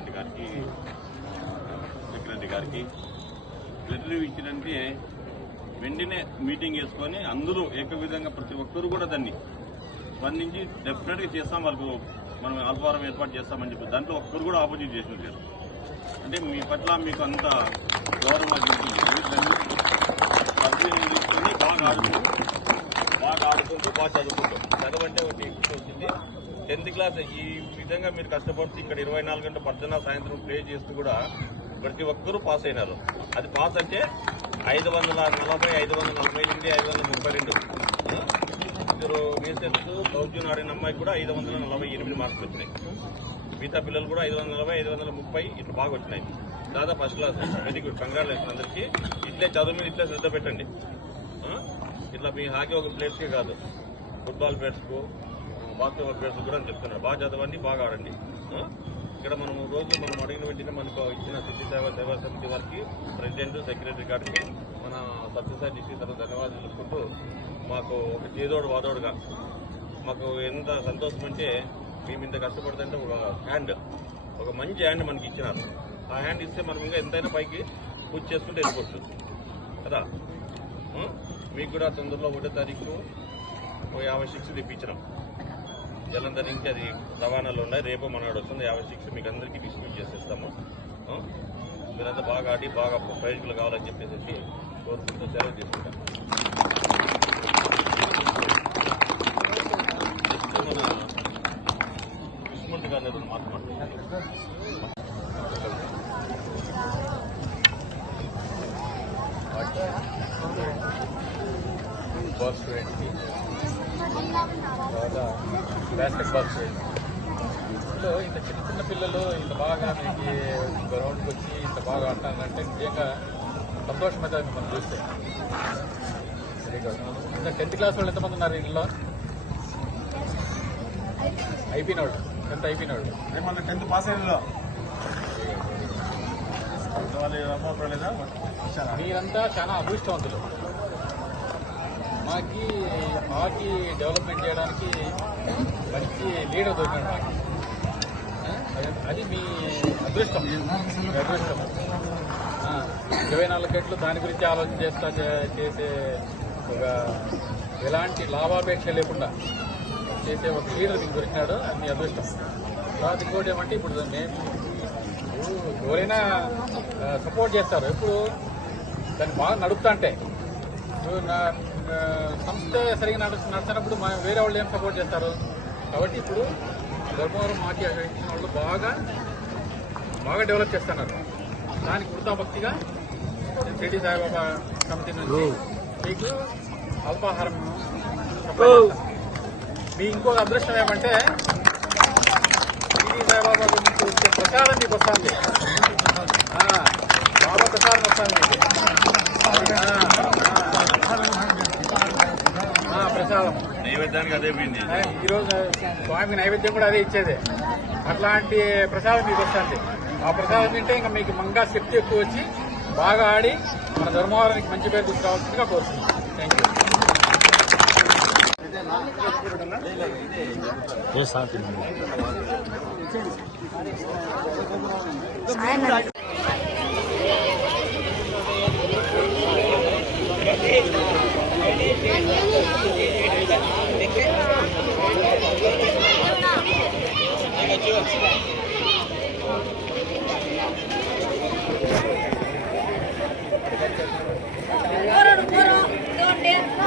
రెడ్డి గారికి సెక్రటరీ గారికి లెటర్ ఇచ్చినంటే వెంటనే మీటింగ్ వేసుకొని అందరూ ఏకవిధంగా ప్రతి ఒక్కరు కూడా దాన్ని స్పందించి డెఫినెట్గా చేస్తాం వాళ్ళకు మనం ఆల్వారం ఏర్పాటు చేస్తామని చెప్పి దాంట్లో ఒక్కరు కూడా ఆపోజిట్ చేసిన లేరు అంటే మీ పట్ల మీకు అంత గౌరవం తీసుకొని బాగా ఆడుకుంటూ బాగా ఆడుకుంటూ బాగా చదువుకుంటాం చదవంటే ఒకటి టెన్త్ క్లాస్ ఈ విధంగా మీరు కష్టపడుతూ ఇక్కడ ఇరవై నాలుగు గంటల పద్దెన సాయంత్రం ప్లే చేస్తూ కూడా ప్రతి ఒక్కరూ పాస్ అయినారు. అది పాస్ అంటే ఐదు వందల నలభై ఐదు వందల నలభై ఎనిమిది ఐదు వందల ముప్పై రెండు. ఇద్దరు మేసెస్ దౌర్జన్ ఆడిన అమ్మాయికి కూడా ఐదు వందల నలభై ఎనిమిది మార్కులు వచ్చినాయి. మిగతా పిల్లలు కూడా ఐదు వందల నలభై ఐదు వందల ముప్పై ఇట్లా బాగా వచ్చినాయి. దాదాపు first class. Very good congratulation అందరికీ. ఇట్లే చదువు మీద ఇట్లే శ్రద్ధ పెట్టండి. ఇట్లా మీ హాకీ ఒక ప్లేయర్స్కే కాదు. ఫుట్బాల్ ప్లేయర్స్కు బాస్కెట్బాల్ ప్లేయర్స్ కూడా చెప్తున్నారు. బాగా చదవండి బాగా ఆడండి. ఇక్కడ మనం రోజు మనం అడిగిన వెంటనే మనకు ఇచ్చిన సిద్ధి సేవా సేవా సమితి వారికి ప్రెసిడెంట్ సెక్రటరీ గారికి మన సత్యసాయి డిస్ట్రిక్ట్ తరఫు ధన్యవాదాలు తెలుపుకుంటూ మాకు ఒక చేదోడు వాదోడుగా మాకు ఎంత సంతోషం అంటే మేము ఇంత కష్టపడుతుంటే ఒక హ్యాండ్ ఒక మంచి హ్యాండ్ మనకి ఇచ్చినారు. ఆ హ్యాండ్ ఇస్తే మనం ఇంకా ఎంతైనా పైకి పూజ చేసుకుంటే వెళ్ళిపోవచ్చు. కదా? మీకు కూడా తొందరలో ఒకటో తారీఖు ఒక యాభై సిక్స్ తెప్పించినాం. జలంధర్ నుంచి అది రవాణాలో ఉన్నాయి. రేపు మనాడు వస్తుంది. యాభై సిక్స్ మీకు అందరికీ డిస్ట్రిబ్యూట్ చేసేస్తాము. మీరంతా బాగా ఆడి బాగా ప్రయోజకులు కావాలని చెప్పేసి కోరుకుంటూ సెలవు తీసుకుంటాం. నెక్స్ట్ బాల్ తర్వాత బాస్కెట్బాల్ స్టూడెంట్ ఇంట్లో ఇంత చిన్న చిన్న పిల్లలు ఇంత బాగా మీకు గ్రౌండ్కి వచ్చి ఇంత బాగా ఆడుతున్నారంటే నిజంగా సంతోషం అవుతుంది మనం చూస్తే. ఇంకా టెన్త్ క్లాస్ వాళ్ళు ఎంతమంది ఉన్నారు ఇంట్లో? అయిపోయిన వాళ్ళు టెన్త్ అయిపోయిన వాళ్ళు ఏమన్నా టెన్త్ పాస్ ఇచ్చారా మీరంతా చాలా అదృష్టవంతులు మాకి హాకీ డెవలప్మెంట్ చేయడానికి మంచి లీడర్ దొరికింది మాకు. అది మీ అదృష్టం. మీ అదృష్టం. ఇరవై నాలుగు గంటలు దాని గురించి ఆలోచన చేస్తా చేసే ఒక ఎలాంటి లాభాపేక్ష లేకుండా చేసే ఒక లీడర్ మీకు దొరికినాడు అది మీ అదృష్టం. తర్వాత ఇంకోటి ఏమంటే ఇప్పుడు మేము ఎవరైనా సపోర్ట్ చేస్తారు. ఎప్పుడు దాన్ని బాగా నడుపుతా అంటే సంస్థ సరిగా నడు నడుస్తున్నప్పుడు మనం వేరే వాళ్ళు ఏం సపోర్ట్ చేస్తారు? కాబట్టి ఇప్పుడు ధర్మవరం మాకి ఇచ్చిన వాళ్ళు బాగా బాగా డెవలప్ చేస్తున్నారు. దానికి వృతాభక్తిగా షిరిడి సాయిబాబా సమితి నుంచి మీకు అల్పాహారం. మీ ఇంకొక అదృష్టం ఏమంటే షిరిడి సాయిబాబా నుంచి వచ్చే ప్రసాదం మీకు వస్తుంది. బాబా ప్రసాదం వస్తుంది మీకు. నైవేద్యానికి అదే పోయింది. ఆ, ఈరోజు స్వామి నైవేద్యం కూడా అదే ఇచ్చేదే. అట్లాంటి ప్రసాదం మీకు వస్తుంది. ఆ ప్రసాదం తింటే ఇంకా మీకు మంగా శక్తి ఎక్కువ వచ్చి బాగా ఆడి మన ధర్మవరానికి మంచి పేరు తీసుకురావాల్సిందిగా కోరుతున్నాం. థ్యాంక్ యూ అడిగిపోండి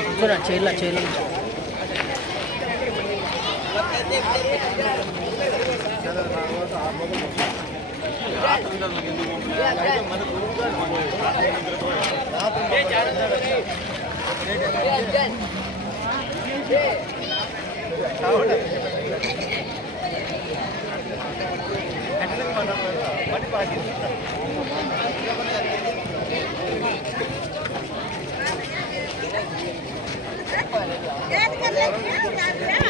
రాఘవ నంబర్ కూర్చోరా చైర్లో చైర్లో Yeah, yeah, yeah.